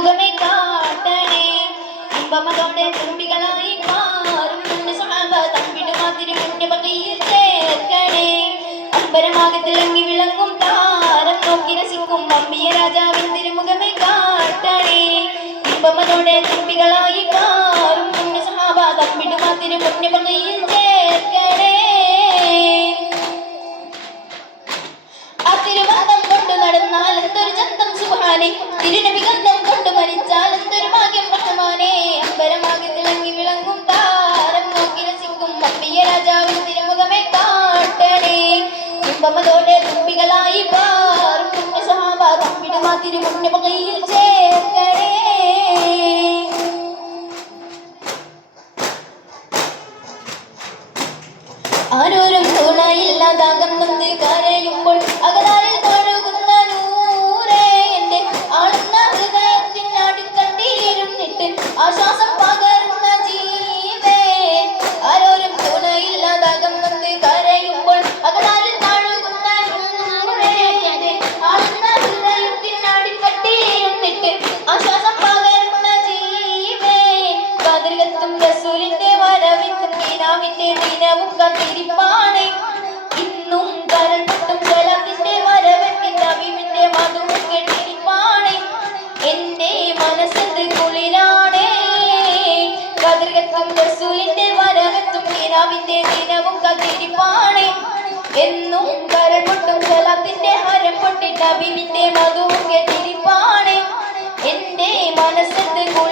തിരുമുഖമേ കാട്ടണേ. ഇമ്പമതോടെ തുമ്പികളായി മാറും. മുന്ന് സ്വഹാബ തമ്പിടുമാ തിരുമുന്റെ പകയിൽ ചേർക്കണേ. അമ്പരമാകെ അങ്ങി വിളങ്ങും താരം നോക്കി രസിക്കും. അമ്പിയ രാജാവിൻ തിരുമുഖമേ കാട്ടണേ. ഇമ്പമതോടെ തുമ്പികളായി മാറും. മുന്ന് സ്വഹാബ തമ്പിടുമാ തിരുമുന്റെ പകയിൽ ചേർക്കണേ. ആ തിരുവാദം കൊണ്ട് നടന്നാൽ എന്തൊരു ചന്തം സുഹാനെ തിരുനബി കുംഭമതോടെ തുമ്പികളായി പാറും. പുണ്യ സഹാബ തമ്പിടുമാ പുണ്യ പകയിൽ ചേർക്കണേ റസൂലിന്റെ വരവിന്നും നീനാവിന്റെ ദിനവും കത്തിരിപ്പാണ്. ഇന്നും കരട്ടും പൊട്ടും ജലത്തിന്റെ വരവെങ്കിൽ അഭിവിന്റെ മധുവും കെട്ടിരിപ്പാണ്. എന്റെ മനസ്സത് കുളിരാണ്? കതിർകത്തും റസൂലിന്റെ വരവെത്തും നീനാവിന്റെ ദിനവും കത്തിരിപ്പാണ്. എന്നും കരൾ പൊട്ടും ജലത്തിന്റെ ഹരം പൊട്ടിട്ട് അഭിവിന്റെ മധുവും കെട്ടിരിപ്പാണ്. എന്റെ മനസ്സത്ത് കുളിരാണ്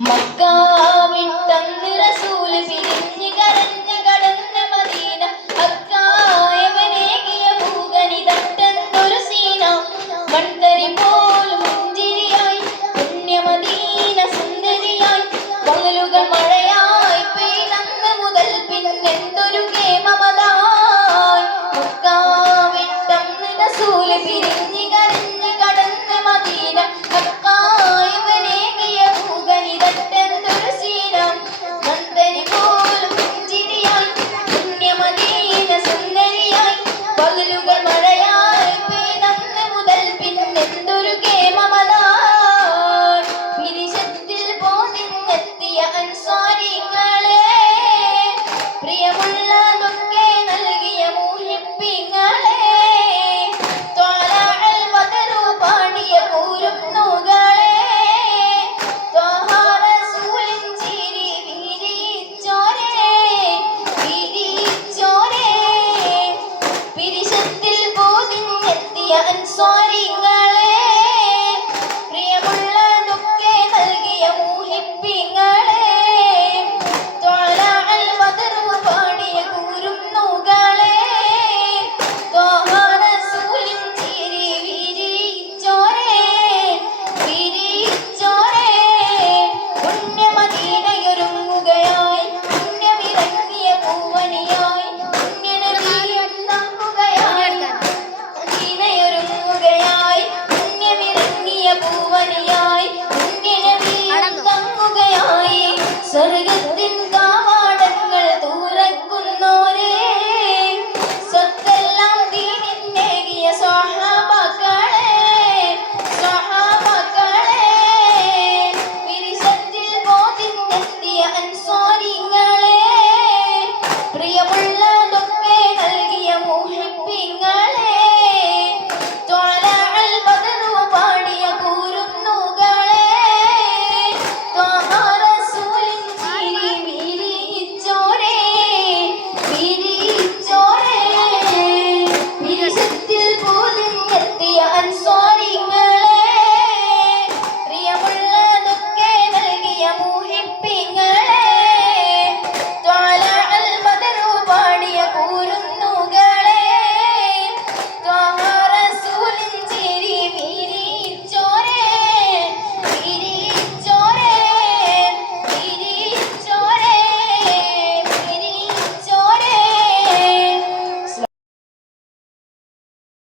மக்காவின் தந்தை ಸರಿಗೆ